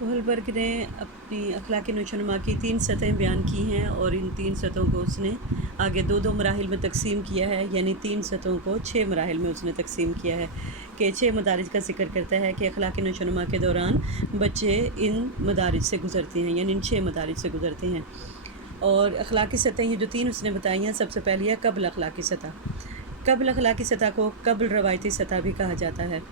Kohlberg ने अपनी अखलाकी नशोनुमा की 3 सतहें बयान की हैं और इन 3 सतहों को उसने आगे 2-2 मराहिल में तकसीम किया है, यानी 3 सतहों को 6 मराहिल में उसने तकसीम किया है कि 6 मदारिज का ज़िक्र करता है कि अखलाकी नशोनुमा के दौरान बच्चे इन मदारिज से गुज़रते हैं, यानी इन 6 मदारिज से गुज़रते हैं। और अखलाकी सतहें ये जो 3 उसने बताई हैं, सबसे पहली है क़ब्ल अखलाकी सतह। क़ब्ल अखलाकी सतह को क़ब्ल रवायती सतह भी कहा जाता है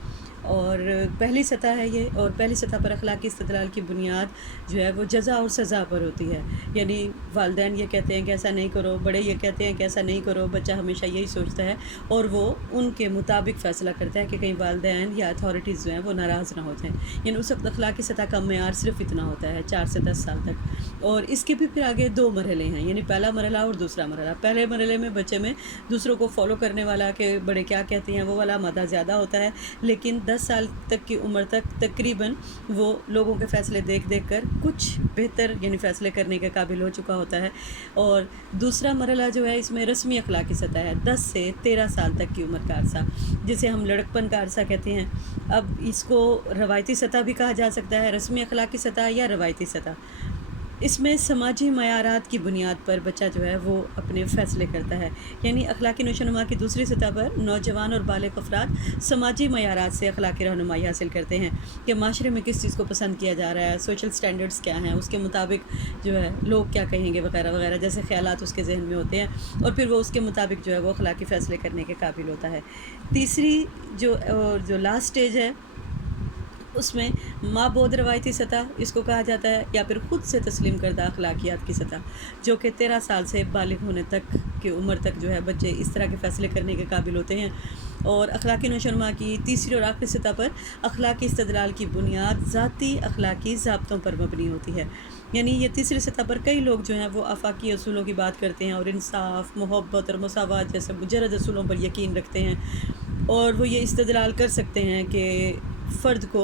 और पहली सतह है ये। और पहली सतह पर अखलाकी इस्तदलाल की बुनियाद जो है वो जज़ा और सज़ा पर होती है, यानी वालिदैन ये कहते हैं कि ऐसा नहीं करो, बड़े ये कहते हैं कि ऐसा नहीं करो, बच्चा हमेशा यही सोचता है और वो उनके मुताबिक फ़ैसला करता है कि कहीं वालिदैन या अथॉरिटीज़ जो हैं वो नाराज़ ना हो जाएँ। यानी उस वक्त अखलाकी सतह का मेयार सिर्फ इतना होता है 4 से 10 साल तक। और इसके भी फिर आगे 2 मरहले हैं, यानी पहला मरहला और दूसरा मरहला। पहले मरहले में बच्चे में दूसरों को फॉलो करने वाला कि बड़े क्या कहते हैं वो वाला मदा ज़्यादा होता है, लेकिन 10 साल तक की उम्र तक तकरीबन वो लोगों के फ़ैसले देख कर कुछ बेहतर यानी फ़ैसले करने के काबिल हो चुका होता है। और दूसरा मरहला जो है इसमें रस्मी अखलाकी सतह है, 10 से 13 साल तक की उम्र का अरसा, जिसे हम लड़कपन का अरसा कहते हैं। अब इसको रवायती सतह भी कहा जा सकता है, रस्मी अखलाकी सतह या रवायती सतह। इसमें समाजी मयारात की बुनियाद पर बच्चा जो है वो अपने फ़ैसले करता है, यानी अखलाकी नशोनुमा की दूसरी सतह पर नौजवान और बालिग़ अफराद समाजी मयारात से अखलाकी रहनुमाई हासिल करते हैं कि माशरे में किस चीज़ को पसंद किया जा रहा है, सोशल स्टैंडर्ड्स क्या हैं, उसके मुताबिक जो है लोग क्या कहेंगे वगैरह वगैरह जैसे ख़यालात उसके जहन में होते हैं और फिर वो उसके मुताबिक जो है वो अखलाकी फ़ैसले करने के काबिल होता है। तीसरी जो लास्ट स्टेज है उसमें माबोद रवायती सतह इसको कहा जाता है, या फिर ख़ुद से तस्लीम करदा अखलाकियात की सतह, जो कि 13 साल से बालिग़ होने तक की उम्र तक जो है बच्चे इस तरह के फ़ैसले करने के काबिल होते हैं। और अखलाकी नशोनुमा की तीसरी और आखिरी सतह पर अखलाकी इस्तदलाल की बुनियाद ज़ाती अखलाकी ज़ाब्तों पर मबनी होती है, यानी ये तीसरी सतह पर कई लोग जो हैं वो आफाकी असूलों की बात करते हैं और इंसाफ, मोहब्बत और मसावात जैसे मुजर्रद असूलों पर यकीन रखते हैं और वो ये इस्तदलाल कर सकते हैं कि फ़र्द को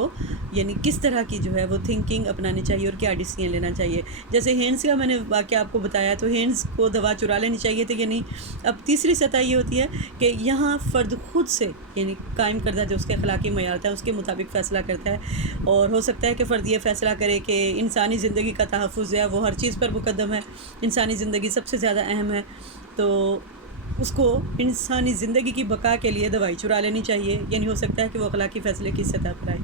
यानी किस तरह की जो है वो थिंकिंग अपनानी चाहिए और क्या डिसीजन लेना चाहिए। जैसे हेन्स का मैंने वाक़या आपको बताया, तो हेन्स को दवा चुरा लेनी चाहिए थी, यानी अब तीसरी सतह ये होती है कि यहाँ फ़र्द ख़ुद से यानी कायम करदा जो उसके अखलाकी मयार है उसके मुताबिक फ़ैसला करता है। और हो सकता है कि फ़र्द ये फ़ैसला करे कि इंसानी ज़िंदगी का तहफ़्फ़ुज़ है वो हर चीज़ पर मुक़द्दम है, इंसानी ज़िंदगी सबसे ज़्यादा अहम है, तो उसको इंसानी ज़िंदगी की बका के लिए दवाई चुरा लेनी चाहिए, यानी हो सकता है कि वो अखलाकी फ़ैसले की सतह पर आए।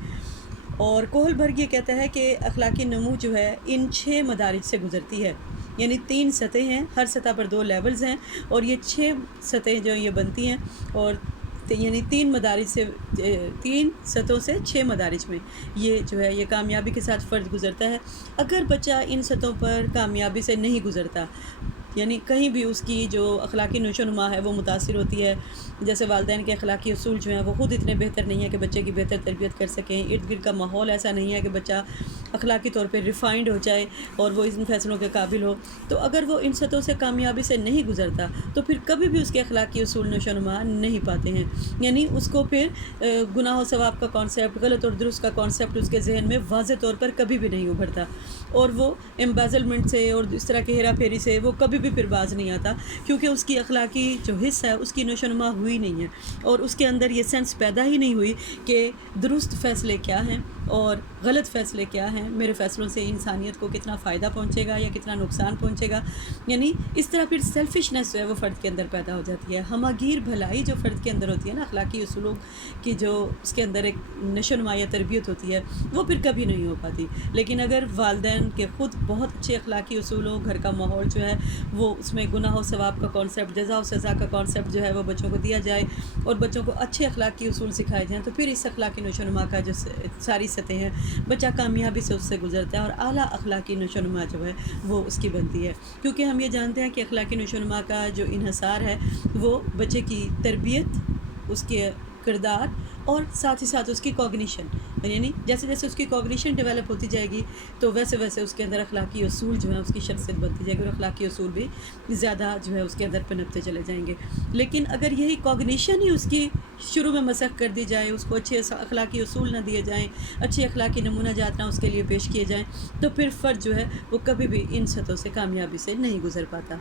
और कोहलबर्ग ये कहता है कि अखलाकी नमू जो है इन 6 मदारिज से गुज़रती है, यानी 3 सतहें हैं, हर सतह पर 2 लेवल्स हैं और ये 6 सतहें जो ये बनती हैं और यानी 3 मदारिज से 3 सतहों से 6 मदारिज में ये जो है ये कामयाबी के साथ फ़र्द गुज़रता है। अगर बच्चा इन सतहों पर कामयाबी से नहीं गुज़रता, यानी कहीं भी उसकी जो अखलाकी नशोनुमा है वो मुतासिर होती है, जैसे वालिदैन के अखलाकी उसूल जो हैं वो ख़ुद इतने बेहतर नहीं है कि बच्चे की बेहतर तरबियत कर सकें, इर्द गिर्द का माहौल ऐसा नहीं है कि बच्चा अखलाकी तौर पे रिफ़ाइंड हो जाए और वो इन फ़ैसलों के काबिल हो, तो अगर वो इन सतहों से कामयाबी से नहीं गुज़रता तो फिर कभी भी उसके अखलाकी उसूल नशोनुमा नहीं पाते हैं, यानी उसको फिर गुनाह और सवाब का कॉन्सेप्ट, गलत और दुरुस्त का कॉन्सेप्ट उसके जहन में वाज़ेह तौर पर कभी भी नहीं उभरता और वो एम्बेज़लमेंट से और इस तरह की हेरा फेरी से वो कभी भी फिर बाज नहीं आता, क्योंकि उसकी अखलाकी जो हिस्सा है उसकी नशोनुमा हुई नहीं है और उसके अंदर ये सेंस पैदा ही नहीं हुई कि दुरुस्त फ़ैसले क्या हैं और गलत फ़ैसले क्या हैं, मेरे फ़ैसलों से इंसानियत को कितना फ़ायदा पहुँचेगा या कितना नुकसान पहुँचेगा। यानी इस तरह फिर सेल्फिशनेस जो है वो फ़र्द के अंदर पैदा हो जाती है। हमागीर भलाई जो फ़र्द के अंदर होती है ना, अखलाकी उसूलों की जो उसके अंदर एक नशोनुमा या तरबियत होती है वो फिर कभी नहीं हो पाती। लेकिन अगर वालिदैन के ख़ुद बहुत अच्छे अखलाकी उसूल हो, घर का माहौल जो है वो उसमें गुनाह और सवाब का कॉन्सेप्ट, जज़ा और सज़ा का कॉन्सेप्ट जो है वो बच्चों को दिया जाए और बच्चों को अच्छे अखलाकी उसूल सिखाए जाएँ, तो फिर इस अखलाकी नशोनुमा का जो सारी सतहें हैं बच्चा कामयाबी से उससे गुज़रता है और आला अखलाकी नशोनुमा जो है वो उसकी बनती है। क्योंकि हम ये जानते हैं कि अखलाकी नशोनुमा का जो इन्हिसार है वो बच्चे की तरबियत, उसके किरदार और साथ ही साथ उसकी कॉग्निशन, यानी जैसे जैसे उसकी कॉग्निशन डेवलप होती जाएगी तो वैसे वैसे उसके अंदर अखलाकी उसूल जो है उसकी शख्सियत बनती जाएगी और अखलाकी उसूल भी ज़्यादा जो है उसके अंदर पनपते चले जाएंगे। लेकिन अगर यही कॉग्निशन ही उसकी शुरू में मसख कर दी जाए, उसको अच्छे अखलाकी उसूल ना दिए जाएँ, अच्छे अखलाकी नमूना जात ना उसके लिए पेश किए जाएँ, तो फिर फ़र्द जो है वो कभी भी इन सतहों से कामयाबी से नहीं गुज़र पाता।